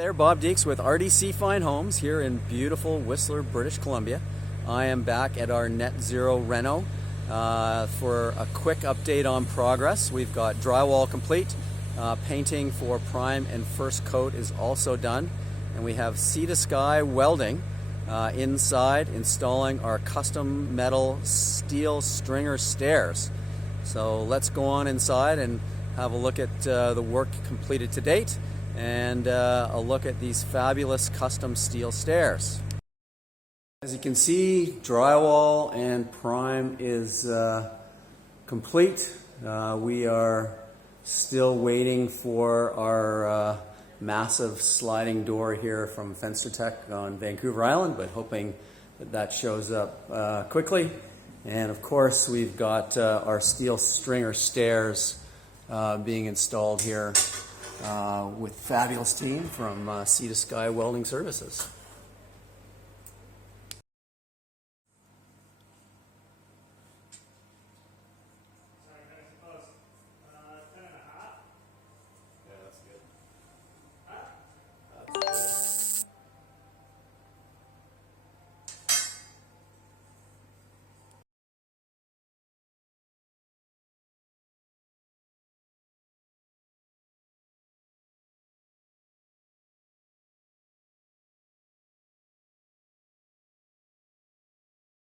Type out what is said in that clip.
There, Bob Deeks with RDC Fine Homes here in beautiful Whistler, British Columbia. I am back at our Net Zero Reno for a quick update on progress. We've got drywall complete, painting for prime and first coat is also done, and we have sea to sky welding inside, installing our custom metal steel stringer stairs. So let's go on inside and have a look at the work completed to date, and a look at these fabulous custom steel stairs. As you can see, drywall and prime is complete. We are still waiting for our massive sliding door here from Fenstertech on Vancouver Island, but hoping that that shows up quickly. And of course, we've got our steel stringer stairs being installed here with fabulous team from Sea to Sky Welding Services.